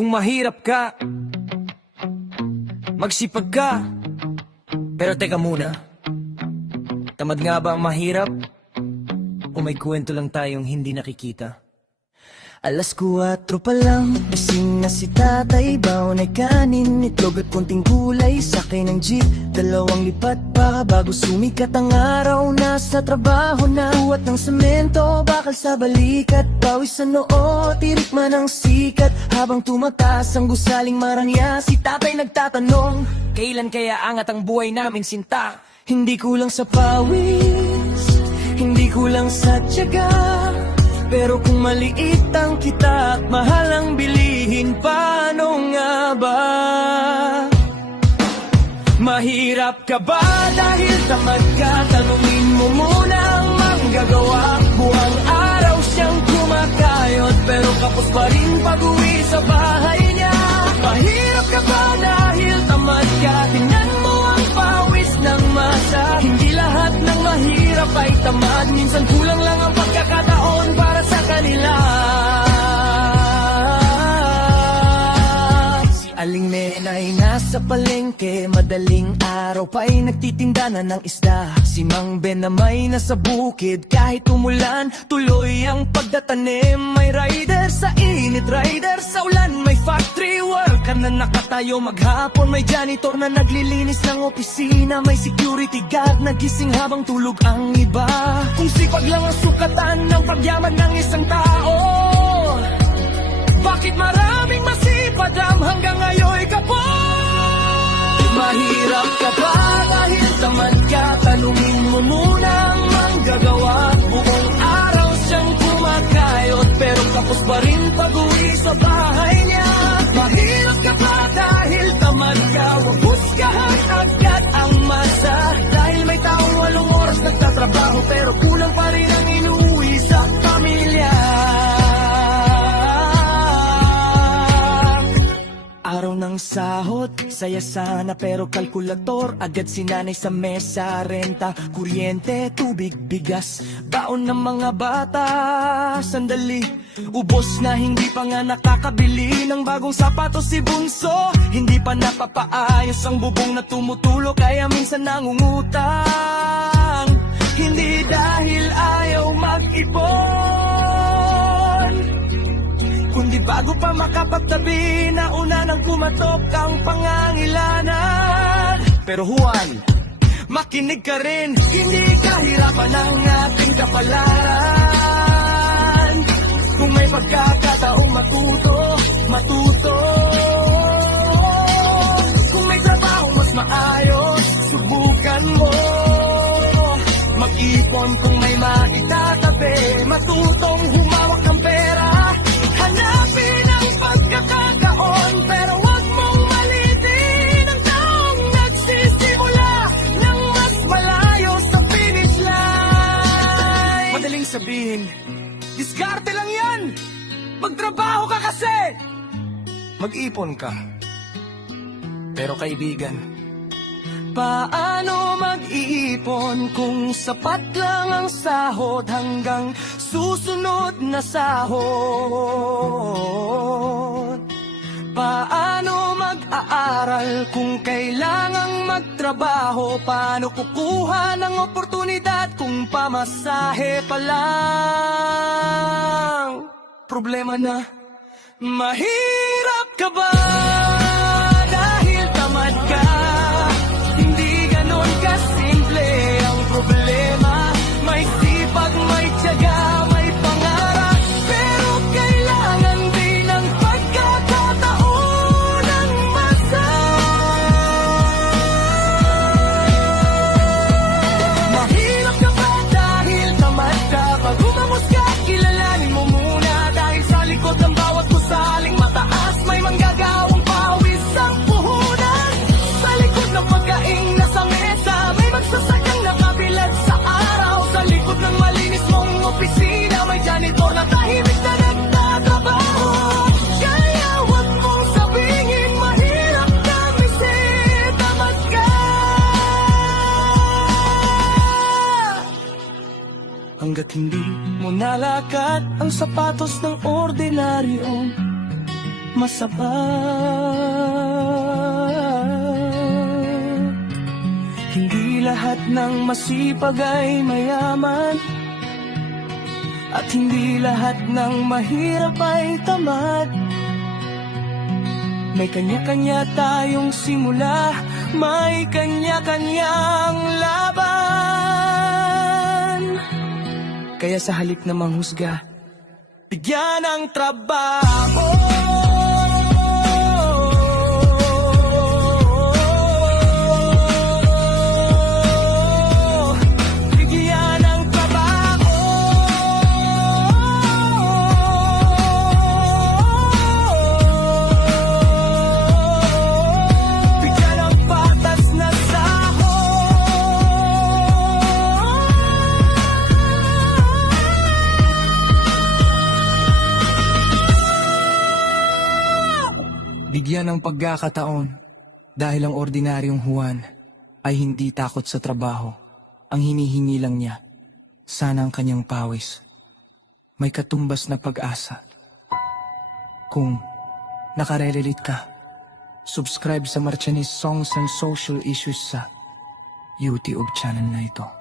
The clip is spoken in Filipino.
Kung mahirap ka, magsipag ka. Pero teka muna, tamad nga ba ang mahirap? O may kwento lang tayong hindi nakikita? 4:00 pa lang, lasing na si tatay. Baon ay kanin, itlog at konting gulay. Sakay ng jeep, 2 lipat pa. Bago sumikat ang araw, nasa trabaho na. Buhat ng semento, bakal sa balikat. Pawis sa noo, tirik man ang sikat. Habang tumataas ang gusaling marangya, si tatay nagtatanong, kailan kaya angat ang buhay namin sinta? Hindi kulang sa pawis, hindi kulang sa tiyaga. Pero kung maliit ang kita at mahal ang bilihin, paano nga ba? Mahirap ka ba dahil tamad ka? Tanungin mo muna ang manggagawa. Buong araw siyang kumakayod, pero kapos pa rin pag-uwi sa bahay niya. Mahirap ka ba dahil tamad ka? Tingnan mo ang pawis ng masa. Hindi lahat ng mahirap ay tamad. Minsan kulang lang ang pagkakataon para sa kanila. Si Aling Nenay nasa palengke, madaling araw pa'y nagtitinda na ng isda. Si Mang Ben na may nasa bukid, kahit umulan, tuloy ang pagdatanim. May rider sa init, rider sa ulan. May factory worker na nakatayo maghapon. May janitor na naglilinis ng opisina. May security guard na gising habang tulog ang iba. Kung sipag lang ang sukatan ng pagyaman ng isang tao, bakit maraming masipadam hanggang ngayon kapon? Mahirap ka ba dahil tamad ka? Tanungin mo muna ang manggagawa. Buong araw siyang kumakayod, pero tapos pa rin pag-uwi sa bahay niya. Mahirap ka ba dahil tamad ka? Huwag husgahan agad ang masa. Dahil may taong 8 oras nagtatrabaho, pero kulang pa rin ang inuwi sa pamilya. Araw ng sahod, saya sana pero kalkulator. Agad sinanay sa mesa, renta, kuryente, tubig, bigas. Baon ng mga bata, sandali, ubos na hindi pa nga nakakabili ng bagong sapatos si Bunso. Hindi pa napapaayos ang bubong na tumutulo, kaya minsan nangungutang. Hindi dahil ayaw mag-ipon, kundi bago pa makapagtabi, nauna nang kumatok ang pangangailangan. Pero Juan, makinig ka rin, hindi kahirapan ang ating kapalaran. Kung may pagkakataong matuto, matuto. Kung may trabaho mas maayos, subukan mo. Mag-ipon kung may maitatabi, matutong humawak ng pera. Hanapin ang pagkakataon, pero huwag mong malitin ang taong nagsisimula ng mas malayo sa finish line. Madaling sabihin, diskarte lang yan. Magtrabaho ka kasi. Mag-ipon ka. Pero kaibigan, paano mag-iipon kung sapat lang ang sahod hanggang susunod na sahod? Paano mag-aaral kung kailangang magtrabaho? Paano kukuha ng oportunidad kung pamasahe pa lang? Problema na, mahirap ka ba dahil tamad ka? Hindi ganon kasimple ang problema. May sipag, may tiyaga, may pangarap, pero kailangan din ng pagkakataon ng masa. Mahirap ka ba dahil tamad ka? Bago mamusga, kilalanin mo muna. Dahil sa likod ng bawat gusaling mataas, may manggagawang pawis ang puhunan. Sa likod ng pagkaing nasa mesa, may magsasakang nakabilad sa araw. Sa likod ng malinis mong opisina, may janitor na tahimik na nagtatrabaho. Kaya huwag mong sabihin mahirap ka, misit, tamad ka. Hanggat hindi mo nalakat ang sapatos ng ordinaryo, masapat. Hindi lahat ng masipag ay mayaman, at hindi lahat ng mahirap ay tamad. May kanya-kanya tayong simula, may kanya-kanyang laban. Kaya sa halip na manghusga, bigyan ng trabaho. Bigyan ng trabaho. Bigyan ng patas na bigyan ng pagkakataon, dahil ang ordinaryong Juan ay hindi takot sa trabaho. Ang hinihingi lang niya, sana ang kanyang pawis. May katumbas na pag-asa. Kung nakarelate ka, subscribe sa Marcianis Songs and Social Issues sa YouTube channel na ito.